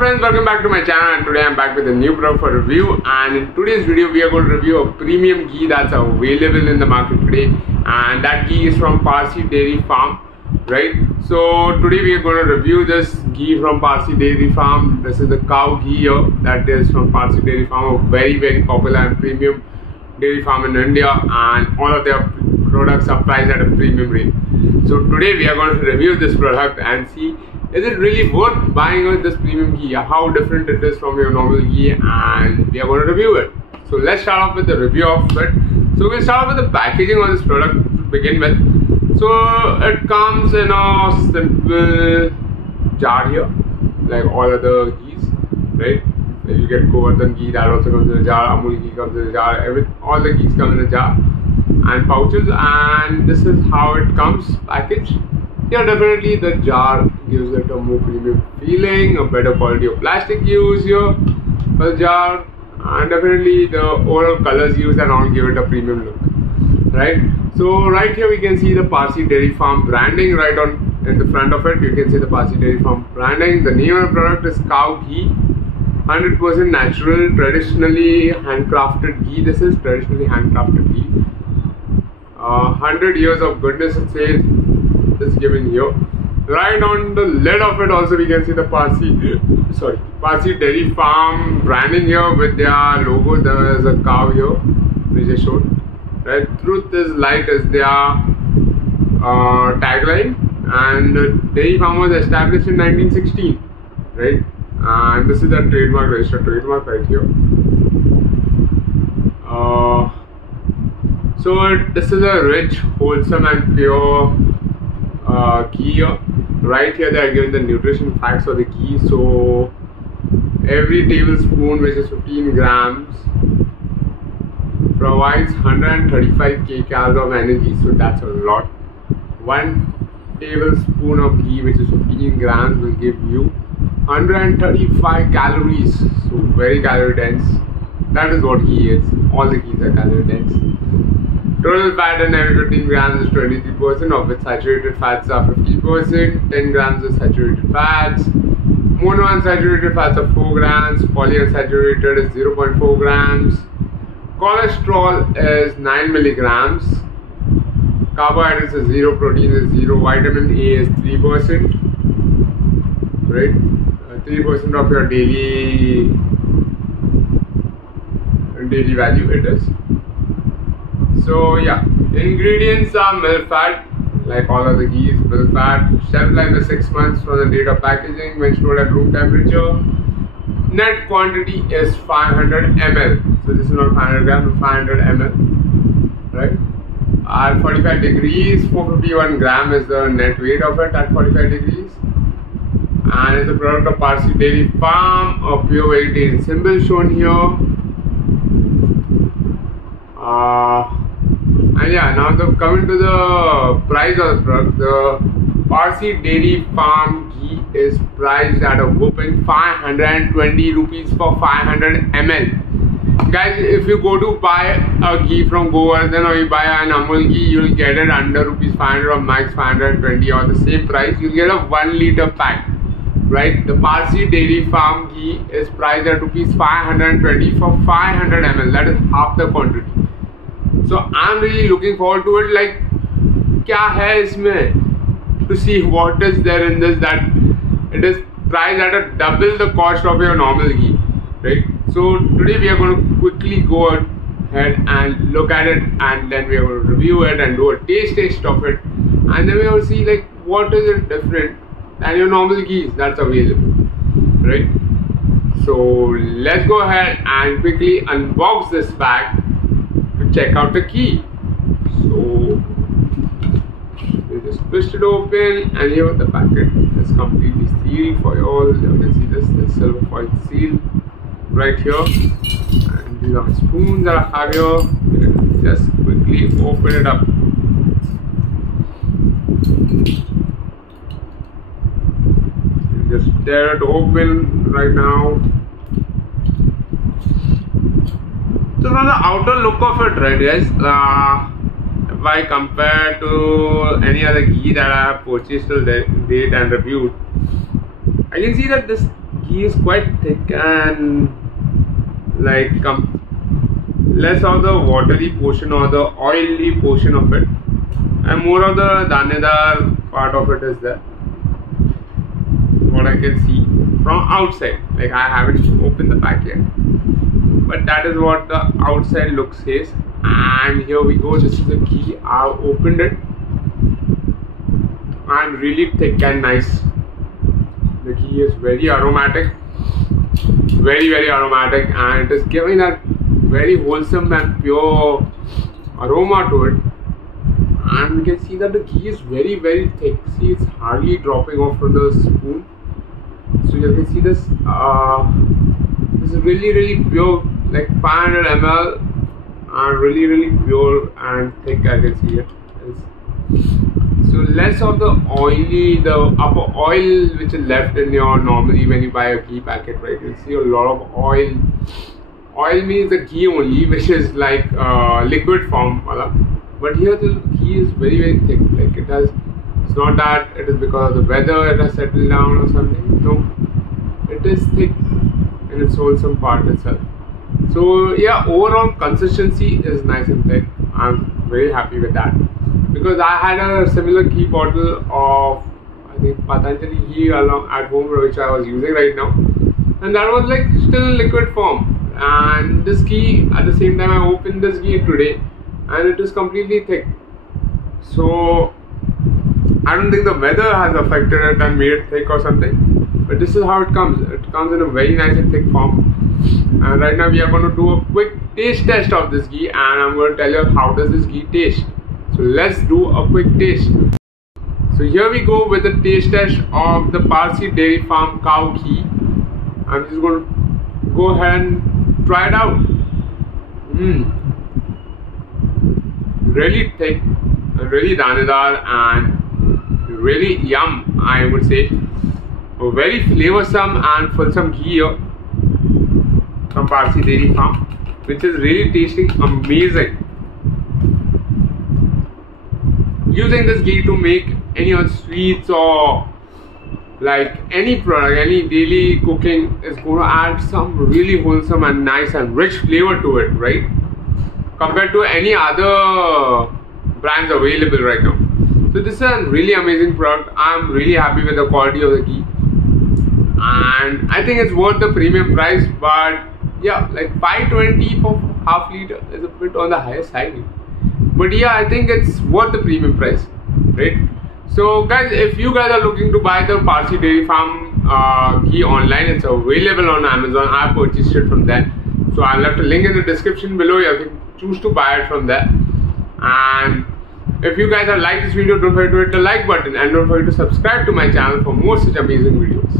friends, welcome back to my channel, and today I'm back with a new product for review. And in today's video we are going to review a premium ghee that's available in the market today, and that ghee is from Parsi Dairy Farm, right? So today we are going to review this ghee from Parsi Dairy Farm. This is the cow ghee here that is from Parsi Dairy Farm, a very popular and premium dairy farm in India, and all of their products are priced at a premium rate. So today we are going to review this product and see, is it really worth buying this premium ghee? How different it is from your normal ghee, and we are going to review it. So let's start off with the review of it. So we'll start off with the packaging of this product to begin with. So it comes in a simple jar here, like all other ghees, right? You get Govardhan ghee, that also comes in a jar. Amul ghee comes in a jar. All the ghees come in a jar and pouches, and this is how it comes packaged. Yeah, definitely the jar gives it a more premium feeling, a better quality of plastic used here for the jar, and definitely the overall colors used and all give it a premium look, right? So right here we can see the Parsi Dairy Farm branding right on in the front of it. You can see the Parsi Dairy Farm branding. The name of the product is Cow Ghee, 100% natural, traditionally handcrafted ghee. This is traditionally handcrafted ghee. 100 years of goodness, it says, is given here. Right on the lid of it also we can see the Parsi Dairy Farm branding here with their logo. There is a cow here which is shown, right? Truth is light is their tagline, and the dairy farm was established in 1916, right? And this is the trademark, registered trademark right here. This is a rich, wholesome and pure ghee here. Right here they are giving the nutrition facts for the ghee. So every tablespoon, which is 15 grams, provides 135 kcal of energy, so that's a lot. 1 tablespoon of ghee, which is 15 grams, will give you 135 calories, so very calorie dense. That is what ghee is. All the ghees are calorie dense. Total fat in every 15 grams is 23%, of which saturated fats are 50%, 10 grams is saturated fats, monounsaturated fats are 4 grams, polyunsaturated is 0.4 grams, cholesterol is 9 milligrams, carbohydrates is 0, protein is 0, vitamin A is 3%, right? 3% of your daily value it is. So yeah, ingredients are milk fat, like all other ghees, milk fat. Shelf life is 6 months from the date of packaging when stored at room temperature. Net quantity is 500 ml. So this is not 500 grams, but 500 ml, right? At 45 degrees, 451 gram is the net weight of it at 45 degrees. And it's a product of Parsi Dairy Farm, a pure vegetarian symbol shown here. And yeah, now coming to the price of the product, the Parsi Dairy Farm ghee is priced at a whopping 520 rupees for 500 ml. Guys, if you go to buy a ghee from Govardhan or you buy an Amul ghee, you will get it under rupees 500 or max 520 or the same price. You will get a 1 liter pack, right? The Parsi Dairy Farm ghee is priced at rupees 520 for 500 ml. That is half the quantity. So I'm really looking forward to it. Like, kya hai isme? To see what is there in this, that it is priced at a double the cost of your normal ghee, right? So today we are going to quickly go ahead and look at it, and then we are going to review it and do a taste of it, and then we will see like what is it different than your normal ghees that's available, right? So let's go ahead and quickly unbox this bag to check out the ghee. So we just twist it open, and here the packet is completely sealed for you all. You can see this silver foil seal right here, and these are my spoons that I have here. We'll just quickly open it up. You just tear it open right now. So from the outer look of it, right guys, if I compare to any other ghee that I have purchased till date and reviewed, I can see that this ghee is quite thick and like less of the watery portion or the oily portion of it, and more of the danedar part of it is there. What I can see from outside, like I haven't opened the pack yet, but that is what the outside look says. And here we go. This is the ghee. I opened it and really thick and nice. The ghee is very aromatic, very aromatic, and it is giving that very wholesome and pure aroma to it. And we can see that the ghee is very thick. See, it's hardly dropping off from the spoon. So you can see this. This is really pure, like 500 ml, and really pure and thick. I can see it. So less of the oily, the upper oil which is left in your normally when you buy a ghee packet, right? You'll see a lot of oil. Oil means the ghee only, which is like liquid form. But here the ghee is very thick. Like it has. It's not that it is because of the weather it has settled down or something. No, it is thick in its wholesome part itself. So yeah, overall consistency is nice and thick. I'm very happy with that, because I had a similar ghee bottle of, I think, Patanjali ghee along at home, which I was using right now, and that was like still liquid form. And this ghee, at the same time, I opened this ghee today, and it is completely thick. So I don't think the weather has affected it and made it thick or something, but this is how it comes. It comes in a very nice and thick form. And right now we are going to do a quick taste test of this ghee, and I'm going to tell you how does this ghee taste. So let's do a quick taste. So here we go with the taste test of the Parsi Dairy Farm Cow Ghee. I'm just going to go ahead and try it out. Really thick, really danedar, and really yum, I would say. A very flavoursome and fulsome ghee here from Parsi Dairy Farm, which is really tasting amazing. Using this ghee to make any of sweets or like any product, any daily cooking is going to add some really wholesome and nice and rich flavor to it, right? Compared to any other brands available right now. So this is a really amazing product. I'm really happy with the quality of the ghee, and I think it's worth the premium price. But yeah, like 520 for half liter is a bit on the higher side. But yeah, I think it's worth the premium price, right? So guys, if you guys are looking to buy the Parsi Dairy Farm ghee online, it's available on Amazon. I purchased it from there. So I'll left a link in the description below. You can choose to buy it from there. And if you guys have liked this video, don't forget to hit the like button, and don't forget to subscribe to my channel for more such amazing videos.